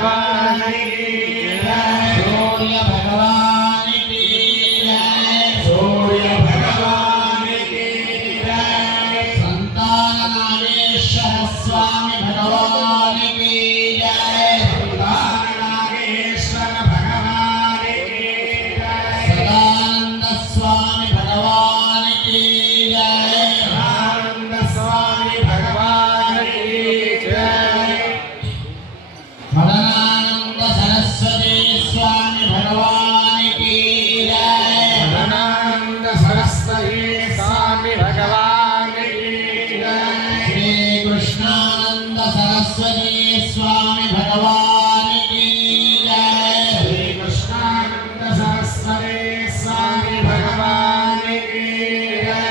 भगवान की जय, सूर्य भगवान की जय, सूर्य भगवान की जय, संतान नागेश्वर स्वामी भगवान की जय, संतान नागेश्वर भगवान की जय, सदानंद स्वामी भगवान की जय, सदानंद स्वामी भगवान की जय, मदनानंद सरस्वती स्वामी भगवान की जय, मदनानंद सरस्वती स्वामी भगवान की जय, श्री कृष्णानंद सरस्वती स्वामी भगवान की जय, श्री कृष्णानंद सरस्वती स्वामी भगवान की जय।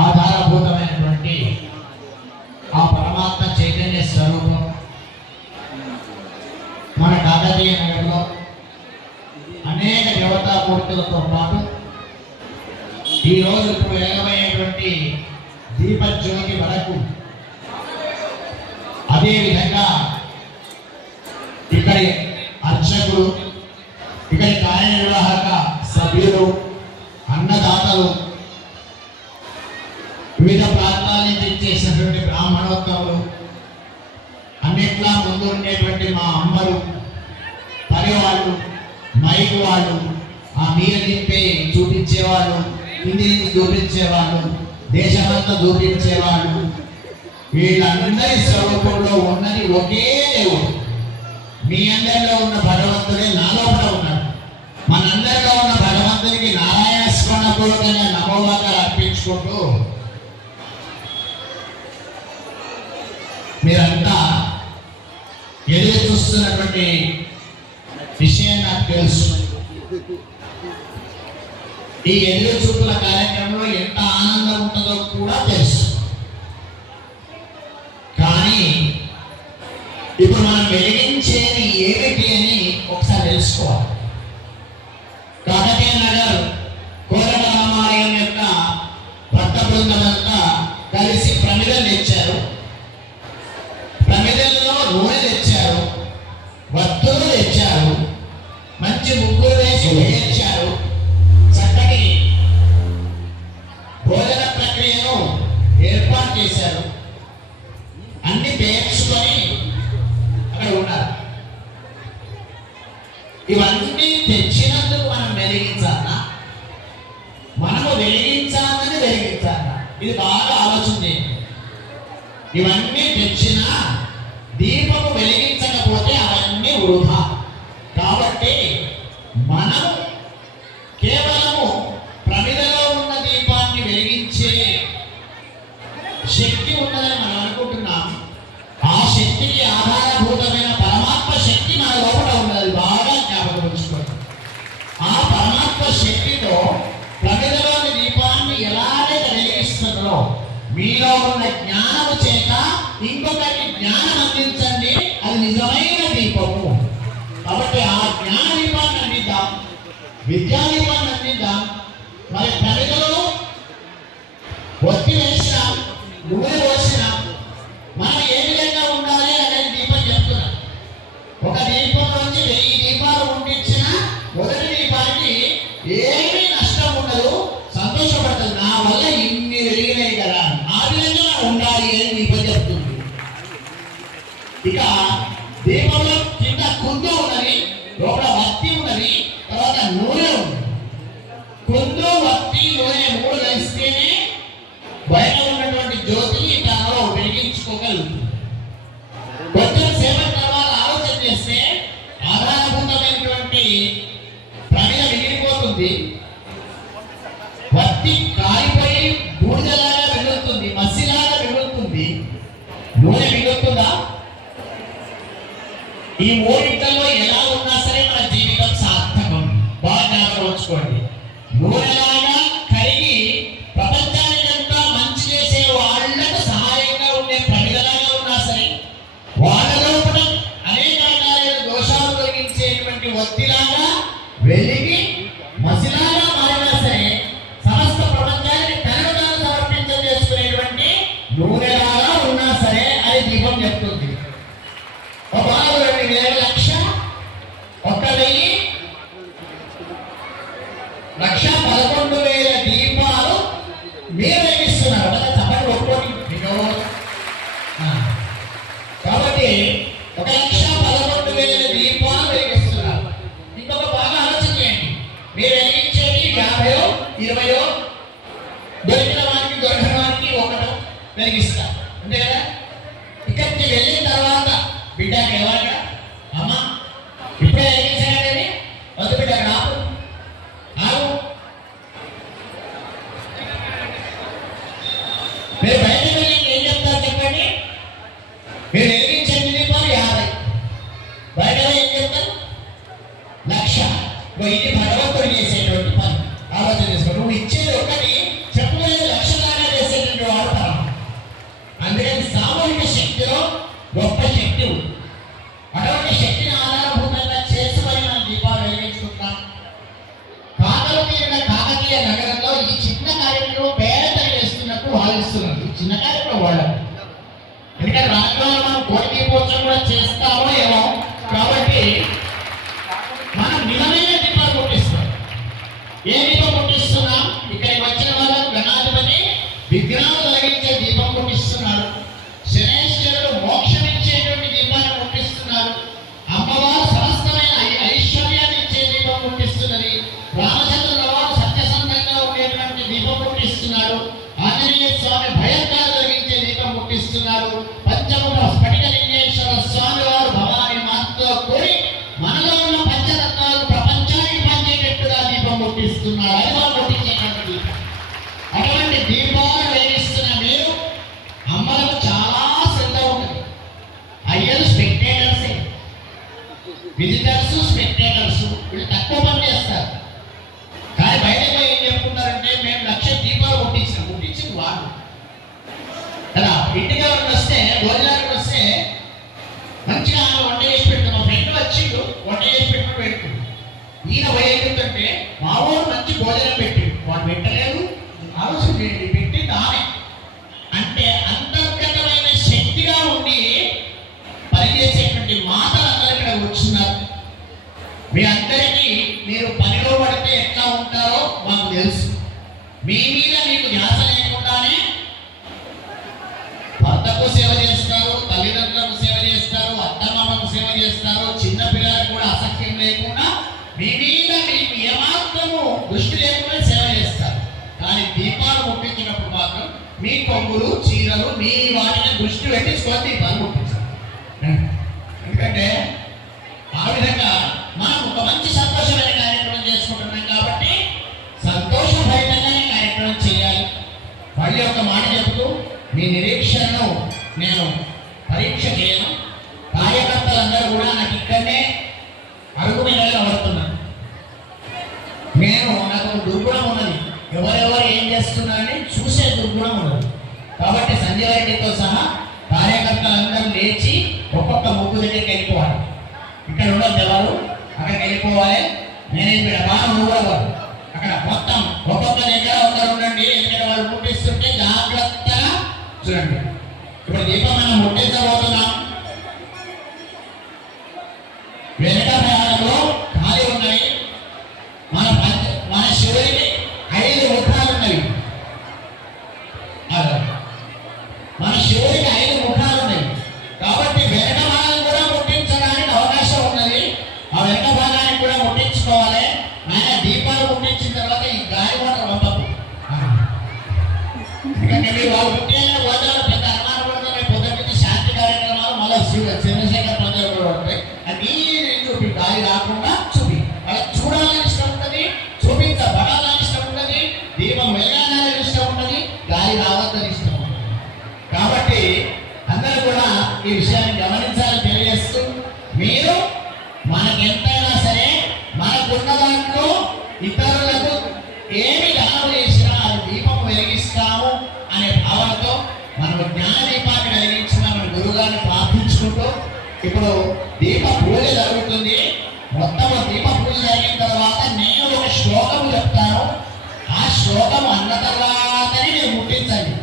ఆధారభూతమైనటువంటి ఆ పరమాత్మ చైతన్య స్వరూపం మన కాకతీయ నగర్లో అనేక దేవతామూర్తులతో పాటు ఈరోజు ఇప్పుడు వెలగబోయేటువంటి దీపజ్యోతి వరకు, అదేవిధంగా ఇక్కడి అర్చకులు, ఇక్కడి కార్యనిర్వాహక సభ్యులు, అన్నదాతలు, వివిధ ప్రాంతాల నుంచి ఇచ్చేసినటువంటి బ్రాహ్మణోత్తములు, అన్నిట్లా ముందు ఉండేటువంటి మా అమ్మలు, పరివాళ్ళు, మైక్ వాళ్ళు, ఆ మీరు నింపే చూపించేవాళ్ళు, హిందీ నుంచి చూపించేవాళ్ళు, దేశమంతా చూపించేవాళ్ళు, వీళ్ళందరి స్వరూపంలో ఉన్నది ఒకే దేవుడు. మీ అందరిలో ఉన్న భగవంతుడే నాలో కూడా ఉన్నాడు. మనందరిలో ఉన్న భగవంతునికి నారాయణ స్మరణపూర్వకంగా నమోవాకాలు అర్పించుకుంటూ మీరంతా ఎదురు చూస్తున్నటువంటి విషయం నాకు తెలుసు. ఈ ఎదురు చూపుల కార్యక్రమంలో ఎంత ఆనందం ఉంటుందో కూడా తెలుసు. కానీ ఇప్పుడు మనం వెలిగించేది ఏమిటి అని ఒకసారి తెలుసుకోవాలి. కాకతీయ నగర్ కోరరామాలయం యొక్క భక్త బృందమంతా కలిసి ప్రమిదలు తెచ్చారు. ప్రమిదల్లో నూనె తెచ్చారు, వత్తులు తెచ్చారు, మంచి ముగ్గులు వేసి వేయించారు. చక్కటి భోజన ప్రక్రియను ఏర్పాటు చేశారు. అన్ని పేర్చుకొని అక్కడ ఉన్నారు. ఇవన్నీ తెచ్చినందుకు మనం వెలిగించాలా, మనము వెలిగించాలని వెలిగించాలా? ఇది బాగా ఆలోచన చేయండి. ఇవన్నీ తెచ్చినా దీపము వెలిగించకపోతే అవన్నీ వృధా. కాబట్టి మనము కేవలము ప్రమిదలో ఉన్న దీపాన్ని వెలిగించే శక్తి ఉన్నదని మనం అనుకుంటున్నాం. ఆ శక్తికి ఆధారభూతమైన పరమాత్మ శక్తి మన లోపల ఉన్నది. బాగా జ్ఞాపకం ఉంచుకోండి. ఆ పరమాత్మ శక్తితో ప్రమిదలోని దీపాన్ని ఎలాగైతే వెలిగిస్తుందో మీలో ఉన్న జ్ఞానము చేత ఇంకొకరికి జ్ఞానం అందించండి. అది నిజమైన దీపము. కాబట్టి ఆ జ్ఞాన దీపాన్ని అందిద్దాం, విద్యా దీపాన్ని అందిద్దాం. మరి ప్రమిదలో ఒత్తి వేసినాం, నూనె పోసినాం, మనం ఏ విధంగా ఉండాలి అనేది దీపం చెప్తున్నాం. ఒక దీపం నుంచి 1000 దీపాలు ఉండించిన మొదటి దీపానికి ఏమీ నష్టం ఉండదు, సంతోషపడుతుంది. నా వల్ల ఇన్ని వెలిగినాయి కదా, ఆ విధంగా ఉండాలి అని దీపం చెప్తుంది. ఇక దీపంలో కింద కుందు ఉన్నది, లోపల వత్తి ఉన్నది, తర్వాత నూనె ఉంది. కుందు, వత్తి, నూనె 3 కలిస్తేనే బయట ఉన్నటువంటి జ్యోతిని తనలో వెలిగించుకోగలుగుతుంది. కొంచెం సేపటి తర్వాత ఆలోచన చేస్తే ఆధారభూతమైనటువంటి ప్రమిద మిగిలిపోతుంది. వత్తి కాలిపోయి బూడిదలాగా వెలుగుతుంది, మసిలాగా వెలుగుతుంది. నూనె మిగులుతుందా? ఈ మూడింటిలో ఎలా ఉన్నా సరే మన జీవితం సార్థకం. బాగా ఉంచుకోండి. నూనెలాగా కరిగి ప్రపంచానికంతా మంచి చేసే వాళ్లకు సహాయంగా ఉండే ప్రమిదలాగా ఉన్నా సరే, వాళ్ళ లోపల అనేక రకాలైన దోషాలు తొలగించేటువంటి ఒత్తిలాగా వెలిగి మసిలాగా మారినా సరే, సమస్త ప్రపంచానికి తనను తాను సమర్పించేసుకునేటువంటి నూనెలాగా ఉన్నా సరే అని దీపం చెప్తుంది. ఒక 2,000 లక్ష 1,000 లక్ష 11,000 దీపాలు మీరు వెలిగిస్తున్నారు. ఒక చప్పటి ఒప్పుకొని కాబట్టి 1,11,000 దీపాలు వెలిగిస్తున్నారు. ఇంకొక బాగా ఆలోచన చేయండి. మీరు వెలిగించేది 50, 20 దొరికిన వారికి ఒకటో వెలిగిస్తారు అంతే కదా. ఇక్కడికి వెళ్ళిన తర్వాత బిడ్డకి ఎవరిగా అమ్మ ఇప్పుడే వెలిగించాలని వద్దు బిడ్డ రాదు ఆగు. మీరు బయటకు వెళ్ళి ఏం చెప్తారు చెప్పండి. మీరు వెలిగించే దీపాలు 50, బయట ఏం చెప్తారు 1,00,000. ఇది భగవంతుడు చేసేటువంటి పని. ఆలోచన చేసుకో. నువ్వు ఇచ్చేది ఒకటి చెప్పలేదు లక్షలాగా చేసేటువంటి వాడు పరం. అందుకని సామూహిక శక్తిలో గొప్ప శక్తి ఉంది. అటువంటి శక్తిని ఆధారభూతంగా చేసుకొని మనం దీపాలు వెలిగించుకుంటాం. కాకలు తీరిన కాకతీయ నగరంలో ఈ చిన్న కార్యక్రమం పేదలు చేస్తున్నట్టు భావిస్తున్నారు. ఈ చిన్న కార్యక్రమం వాళ్ళకు ఎందుకంటే రాష్ట్రంలో మనం కోటి దీపోత్సవం కూడా చేస్తామో ఏమో. కాబట్టి మనం నిజమైన దీపాలు ముట్టిస్తాం. ఏ దీపం ముట్టిస్తున్నాం? ఇక్కడికి వచ్చిన వాళ్ళు గణాధిపతి విగ్రహాలు తొలగించే దీపం ముట్టిస్తున్నారు. శనేశ్వరుడు మోక్షం ఇచ్చేటువంటి దీపాన్ని ముట్టిస్తున్నారు. అమ్మవారు సమస్తమైన ఐశ్వర్యాన్ని ఇచ్చే దీపం ముట్టిస్తున్నది. రామచంద్రుల వారు సత్యసంధంగా ఉండేటువంటి దీపం ముట్టిస్తున్నారు. ఆంజనేయ స్వామి భయంకరంగా తొలగించే దీపం ముట్టిస్తున్నారు. పంచముఖ స్ఫటికలింగేశ్వర స్వామి వారు భవాని మాతో కూడి మనలో ఉన్న పంచరత్నాలు ప్రపంచానికి పంచేటట్టుగా దీపం ముట్టిస్తున్నారు. అది మనం ముట్టించేటువంటి దీపం. అటువంటి దీపాలు వెలిగిస్తున్న మీరు అమ్మలకు చాలా శ్రద్ధ ఉంటుంది. అయ్యలు స్పెక్టేటర్సే, విజిటర్స్ స్పెక్టేటర్స్ వీళ్ళు తక్కువ పని చేస్తారు. కానీ బయటకు ఏం చెప్పుకుంటారంటే మేము 1,00,000 దీపాలు ముట్టించింది వాళ్ళు కదా. ఇంటికి ఎవరికి వస్తే భోజనానికి వస్తే మంచిగా వంట చేసి పెడుతుంది. మా ఫ్రెండ్ వచ్చిండు వంట చేసి పెట్టుకుంటూ ఈయన పోయేటంటే మా వాడు మంచి భోజనం పెట్టి వాడు పెట్టలేదు. ఆలోచన పెట్టి దానే అంటే అంతర్గతమైన శక్తిగా ఉండి పనిచేసేటువంటి మాటలందరూ ఇక్కడ కూర్చున్నారు. మీ అందరికీ మీరు పనిలో పడితే ఎట్లా ఉంటారో మాకు తెలుసు. మీ మీద మీకు ధ్యాస లేకుండానే భర్తకు సేవ చేస్తారు, తల్లిదండ్రులకు సేవ చేస్తారు, అత్తమామకు సేవ చేస్తారు, చిన్న పిల్లలకు కూడా అసఖ్యం లేకుండా మీ మీద మీకు ఏమాత్రము దృష్టి లేకుండా సేవ చేస్తారు. కానీ దీపాలు ముట్టించినప్పుడు మాత్రం మీ కొంగులు చీరలు మీ వాటిని దృష్టి పెట్టించుకొని దీపాలు ముట్టించాలి. ఎందుకంటే ఆ విధంగా మనం ఒక మంచి సంతోషమైన కార్యక్రమం చేసుకుంటున్నాం కాబట్టి సంతోషభరితంగానే కార్యక్రమం చేయాలి. మళ్ళీ ఒక మాట చెబుతూ మీ నిరీక్షణను నేను పరీక్ష చేయను. కార్యకర్తలందరూ కూడా నాకు ఇక్కడనే అడుగు మీద పడుతున్నారు. నాకు దుర్గుణం ఉన్నది. ఎవరెవరు ఏం చేస్తున్నారని చూసే దుర్గుణం ఉన్నది. కాబట్టి సంజయ్ రెడ్డితో సహా కార్యకర్తలందరూ లేచి ఒక్కొక్క ముగ్గు దగ్గరికి వెళ్ళిపోవాలి. ఇక్కడ ఉండదు ఎవరు, అక్కడికి వెళ్ళిపోవాలి. మేనేజ్మెంట్ బాగా నువ్వు అక్కడ మొత్తం ఒక్కొక్క దగ్గర ఒకరు ఉండండి. ఎందుకంటే వాళ్ళు ముట్టిస్తుంటే జాగ్రత్తగా చూడండి. ఇప్పుడు దీపం మనం ముట్టించబోతున్నాం. వెనక భాగంలో ఖాళీ ఉన్నాయి. మన శివుడికి 5 ముఖాలు ఉన్నాయి. మన శివుడికి 5 ముఖాలు ఉన్నాయి. కాబట్టి వెనక భాగం కూడా ముట్టించడానికి అవకాశం ఉన్నది. ఆ వెనక భాగానికి కూడా ముట్టించుకోవాలి. ఆయన దీపాలు ముట్టించిన తర్వాత ఈ గాలి వాటర్ పంపకు. ఎందుకంటే మీరు వాళ్ళు ముట్టిన గోదావరి పెద్ద అనుమానం పడుతుంది. పొద్దున్న శాంతి కార్యక్రమాలు మళ్ళీ చంద్రశేఖర్ పండుగ కూడా ఉంటాయి. అది చూపి గాలి రాకుండా చూపి వాళ్ళకి చూడాలని ఇష్టం ఉంటుంది, చూపించబడాలని ఇష్టం ఉంటుంది, దీపం వెలగాలని ఇష్టం ఉంటుంది, గాలి రావద్దని ఇష్టం ఉంటుంది. కాబట్టి అందరూ కూడా ఈ విషయాన్ని గమనించాలని తెలియజేస్తూ మీరు మనకెంతైనా సరే మనకున్న దాంట్లో ఇతరులకు ఏమి దానం చేసినా అది దీపం వెలిగిస్తాము అనే భావనతో మనం జ్ఞాన దీపాన్ని వెలిగించి మన గురువుగారిని ప్రార్థించుకుంటూ ఇప్పుడు దీప పూజ జరుగుతుంది. మొత్తం దీప పూజ జరిగిన తర్వాత నేను ఒక శ్లోకం చెప్తాను. ఆ శ్లోకం అన్న తర్వాతనే మీరు ముట్టించండి.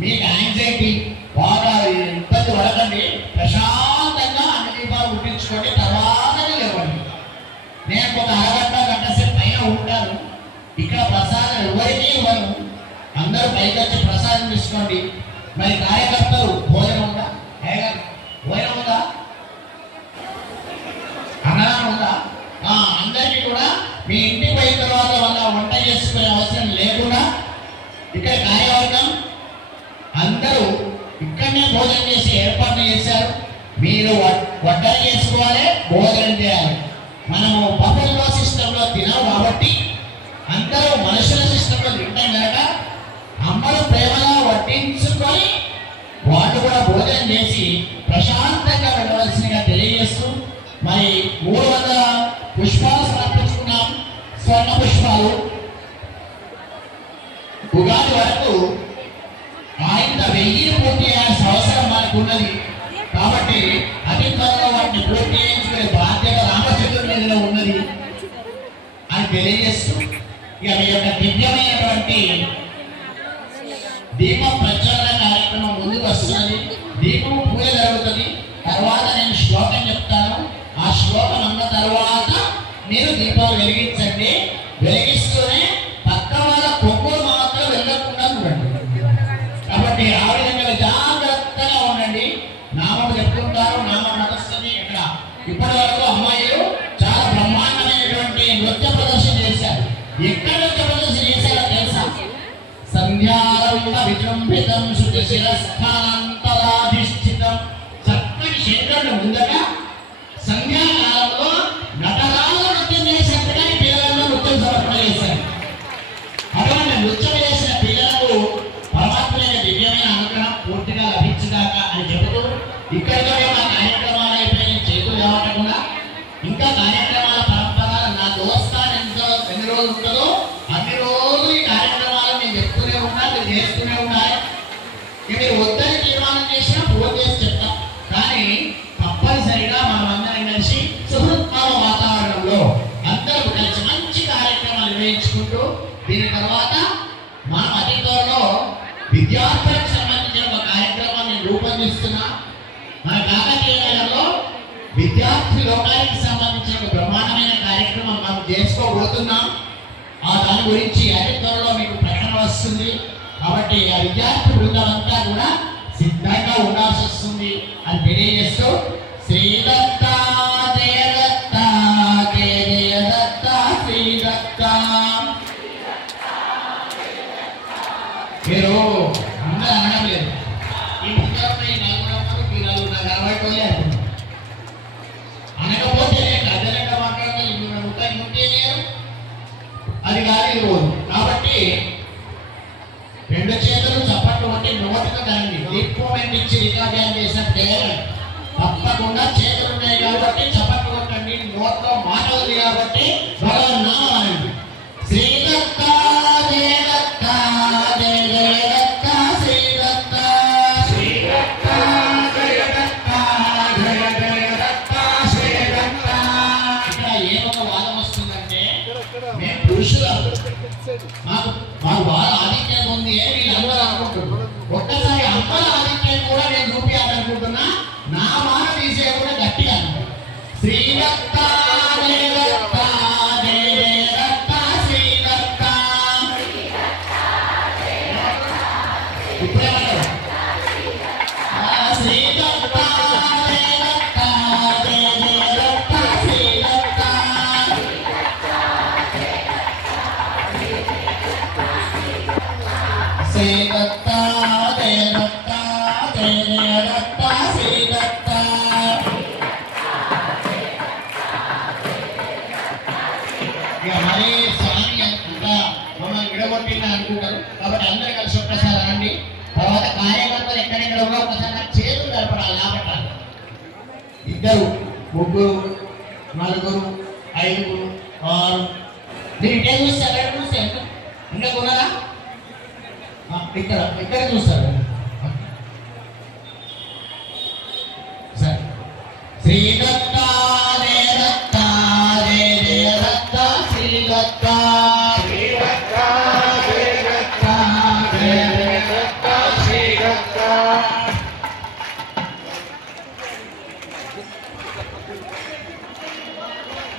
మీకు యాంగ్జైటీ బాగా ఇబ్బంది పడకండి, ప్రశాంతంగా అన్ని దీపాలు ముట్టించుకోండి, తర్వాతనే లేవండి. నేను ఒక అరగంట గంట సేపు పైన ఉంటాను. ఇక్కడ ప్రసాదం ఎవరికీ ఇవ్వను, అందరూ పైకి వచ్చి ప్రసాదం తీసుకోండి. మరి కార్యకర్తలు భోజనం ఉందా? భోజనం ఉందా? అన్నదానం ఉందా? అందరికీ కూడా మీ ఇంటికి పోయిన తర్వాత వల్ల వంట చేసుకునే అవసరం లేకుండా ఇక్కడ కార్యవర్గం అందరూ ఇక్కడనే భోజనం చేసి ఏర్పాట్లు చేశారు. మీరు వంటలు చేసుకోవాలి, భోజనం చేయాలి. మనము బఫెల్లో సిస్టంలో తినాం కాబట్టి అందరూ మనుషుల సిస్టంలో తింటాం కనుక అమ్మలు ప్రేమగా వడ్డించుకొని వాళ్ళు కూడా భోజనం చేసి ప్రశాంతంగా వెళ్ళవలసిందిగా తెలియజేస్తూ, మరి 300 పుష్పాలు సమర్పించుకున్నాం, స్వర్ణ పుష్పాలు. ఉగాది వరకు ఆయన 1000 పూర్తి చేయాల్సిన అవసరం మనకు ఉన్నది కాబట్టి అతి త్వరలో వాటిని పూర్తి చేయించుకునే బాధ్యత రామచంద్రుడి మీద ఉన్నది అని తెలియజేస్తూ, ఇక మీ యొక్క దివ్యమైనటువంటి దీపం ప్రజ్వలన కార్యక్రమం ముందుకు వస్తున్నది. దీపం పూజ జరుగుతుంది. తర్వాత నేను శ్లోకం చెప్తాను. ఆ శ్లోకం అన్న తర్వాత మీరు దీపాలు వెలిగించండి. వెలిగిస్తూనే పక్క వాళ్ళ కొమ్ములు మాత్రం వెళ్ళకుండా చూడండి. కాబట్టి ఆ విధంగా జాగ్రత్తగా ఉండండి. నామం చెప్పుకుంటారు, నామం నడుస్తుంది. ఇక్కడ ఇప్పటి వరకు అమ్మాయిలు చాలా బ్రహ్మాండమైనటువంటి నృత్య ప్రదర్శన చేశారు. ఎక్కడ నృత్య ప్రదర్శన చేశారో తెలుసా? సంధ్యారంభ విజృంభితం శుచి శిరస్థానంతరాధిష్ఠితం. చక్కని శంకరుడు ముందగా సంధ్యాకాలంలో నటరాలు నృత్యం చేసినట్టుగా ఈ పిల్లలను నృత్యం సమర్పణ చేశారు. అటువంటి నృత్యం చేసిన పిల్లలకు పరమాత్మైన దివ్యమైన అనుగ్రహం పూర్తిగా లభించదాక అని చెబుతూ, ఇక్కడితో మా కార్యక్రమాలు అయిపోయిన చేతులు కావకుండా ఇంకా కార్యక్రమాల పరంపర నా దోస్తాను ఎన్ని రోజులు ఉంటుందో అన్ని రోజులు ఈ కార్యక్రమాలు నేను చెప్తూనే ఉన్నా, మీరు చేస్తూనే ఉండాలి. మీరు వద్దని తీర్మానం చేసినా ఫోన్ చేసి చెప్తాం. కానీ తప్పనిసరిగా మనం అందరం కలిసి సుహృత్భావ వాతావరణంలో అందరూ కలిసి మంచి కార్యక్రమాలు నిర్వహించుకుంటూ, దీని తర్వాత మనం అతి త్వరలో విద్యార్థులకు సంబంధించిన ఒక కార్యక్రమాన్ని రూపొందిస్తున్నా. మన కాకతీయ నగర్లో విద్యార్థి లోకానికి సంబంధించిన ఒక బ్రహ్మాండమైన కార్యక్రమం మనం చేసుకోబోతున్నాం. దాని గురించి అతి త్వరలో మీకు ప్రకటన వస్తుంది. కాబట్టి ఆ విద్యార్థి బృందం అంతా కూడా సిద్ధంగా ఉండాల్సి వస్తుంది అని తెలియజేస్తూ, శ్రీదత్త జయదత్త జయదత్త శ్రీదత్త. మీరు అందరూ అనడం లేదు. ఈ పుస్తకంలో ఈ 4 ఈ 4 నాకు 60 రోజులే అనుకుంటున్నాను. అనకపోతే అదనంగా మాట్లాడితే అది కాదు ఈ రోజు. కాబట్టి 2 చేతులు చప్పట్లు కొట్టి నోటితో కనండి. డిప్లోమెంట్ ఇచ్చి రికార్డ్ చేసిన ప్లేయర్ తప్పకుండా చేతులు ఉన్నాయి కాబట్టి చప్పట్లు కొట్టండి. నోట్లో మాట ఉంది కాబట్టి భగవన్నామం అనండి. శ్రీదత్త జయదత్త జయ జయదత్త శ్రీదత్త శ్రీదత్త జయదత్త జయ జయదత్త శ్రీదత్త. ఇక్కడ ఏమో వాదం వస్తుందంటే, మేము పురుషులు మాకు బాగా ఆధిక్యం ఉంది అని వీళ్ళందరూ అనుకుంటున్నారు. ఒక్కసారి అమ్మల ఆధిక్యం కూడా నేను చూపించాలనుకుంటున్నా. నా మాట తీసే కూడా గట్టిగా శ్రీదత్త జయదత్త జయ జయదత్త శ్రీదత్త. ఇప్పుడేమన్నారు? శ్రీదత్త జయదత్త జయ జయదత్త శ్రీదత్త. శ్రీదత్త జయదత్త జయ జయదత్త శ్రీదత్త. ఇక మరీ స్వామి ఇంకా మమ్మల్ని విడగొట్టిందా అనుకుంటారు. కాబట్టి అందరూ కలిసి ఒక్కసారి రండి. తర్వాత కార్యకర్తలు ఎక్కడెక్కడ ఉన్నా ఒకసారి నాకు చేతులు జరపడాలి. లాభటాలు 2 3 4 5 6 మీరు ఇటే చూస్తారు. ఎక్కడ చూస్తే ఇంకా కొన్నారా? ఇక్కడ చూస్తారు. సరే. శ్రీదత్త జయదత్త జయ జయదత్త శ్రీదత్త శ్రీదత్త జయదత్త జయ జయదత్త శ్రీదత్త.